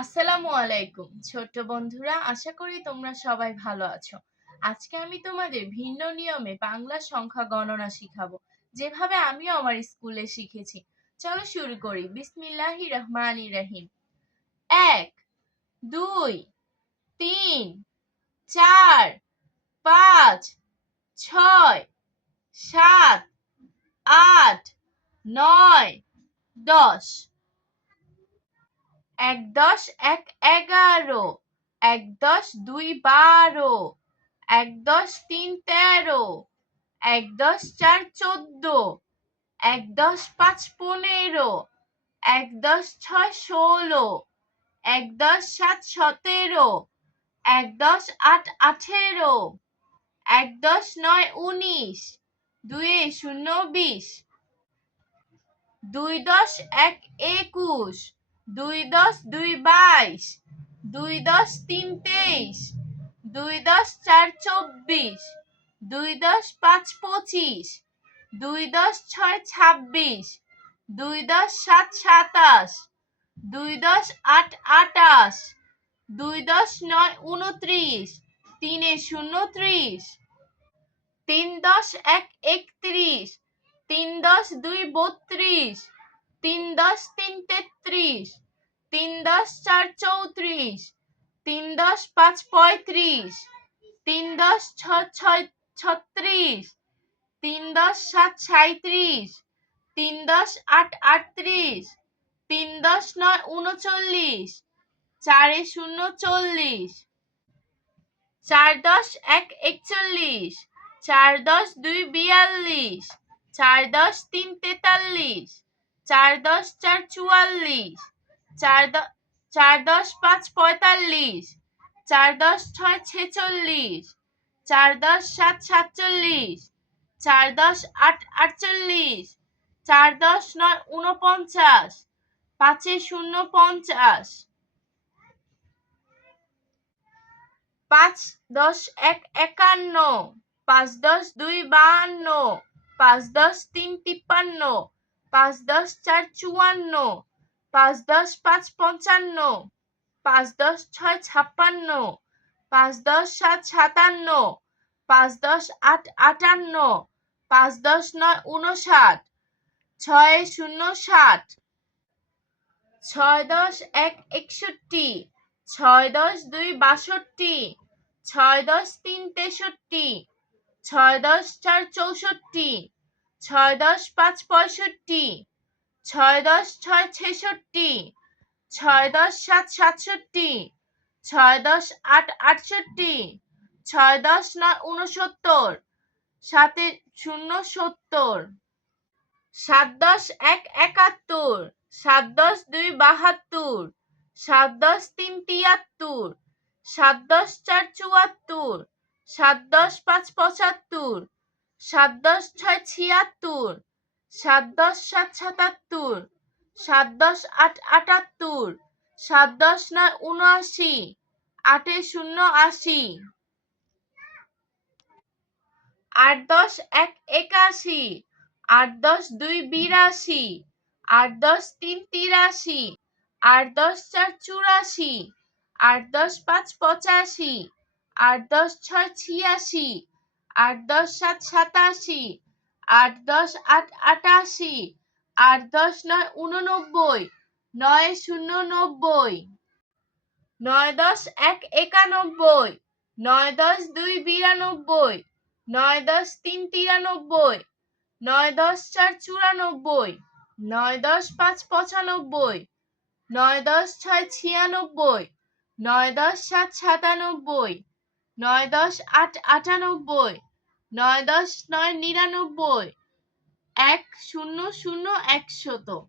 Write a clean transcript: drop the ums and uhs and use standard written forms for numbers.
আসসালামু আলাইকুম ছোট্ট বন্ধুরা, আশা করি তোমরা সবাই ভালো আছো। আজকে আমি তোমাদের ভিন্ন নিয়মে বাংলা সংখ্যা গণনা শিখাবো, যেভাবে আমিও আমার স্কুলে শিখেছি। চলো শুরু করি। বিসমিল্লাহির রহমানির রহিম। 1, 2, 3, 4, 5, 6, 7, 8, 9, 10। 1 × 1 = 11, 1 × 2 = 12, 1 × 3 = 13, 1 × 4 = 14, 1 × 5 = 15, 1 × 6 = 16, 1 × 7 = 17, 1 × 8 = 18, 1 × 9 = 19, 2 × 0 = 20, 2 × 1 = 21, 2 × 2 = 22, 2 × 3 = 23, 2 × 4 = 24, 2 × 5 = 25, 2 × 6 = 26, 2 × 7 = 27, 2 × 8 = 28, 2 × 9 = 29, 3 × 0 = 30, 3 × 1 = 31, 3 × 2 = 32, 3 × 3 = 33, 3 × 4 = 34, 3 × 5 = 35, 3 × 6 = 36, 3 × 7 = 37, 3 × 8 = 38, 3 × 9 = 39, 4 × 0 = 40, 4 × 1 = 41, 4 × 2 = 42, 4 × 3 = 43, 4 × 4 = 44, 4 × 5 = 45, 4 × 6 = 46, 4 × 7 = 47, 4 × 8 = 48, 4 × 9 = 49, 5 × 0 = 50, 5 × 1 = 51, 5 × 2 = 52, 5 × 3 = 53, 5 × 4 = 54, 5 × 5 = 55, 5 × 6 = 56, 5 × 7 = 57, 5 × 8 = 58, 5 × 9 = 59, 6 × 0 = 60, 6 × 1 = 61, 6 × 2 = 62, 6 × 3 = 63, 6 × 4 = 64, 6 × 5 = 65, 6 × 6 = 66, 6 × 7 = 67, 6 × 8 = 68, 6 × 9 = 69, 7 × 0 = 70, 7 × 1 = 71, 7 × 2 = 72, 7 × 3 = 73, 7 × 4 = 74, 7 × 5 = 75, 7 × 6 = 76, 7 × 7 = 77, 7 × 8 = 78, 7 × 9 = 79, 8 × 0 = 80, 8 × 1 = 81, 8 × 2 = 82, 8 × 3 = 83, 8 × 4 = 84, 8 × 5 = 85, 8 × 6 = 86, 8 × 7 = 87, 8 × 8 = 88, 8 × 9 = 89, 9 × 0 = 90, 9 × 1 = 91, 9 × 2 = 92, 9 × 3 = 93, 9 × 4 = 94, 9 × 5 = 95, 9 × 6 = 96, 9 × 7 = 97, 9 × 8 = 98, 9 × 9 = 99, 1 0 0 100।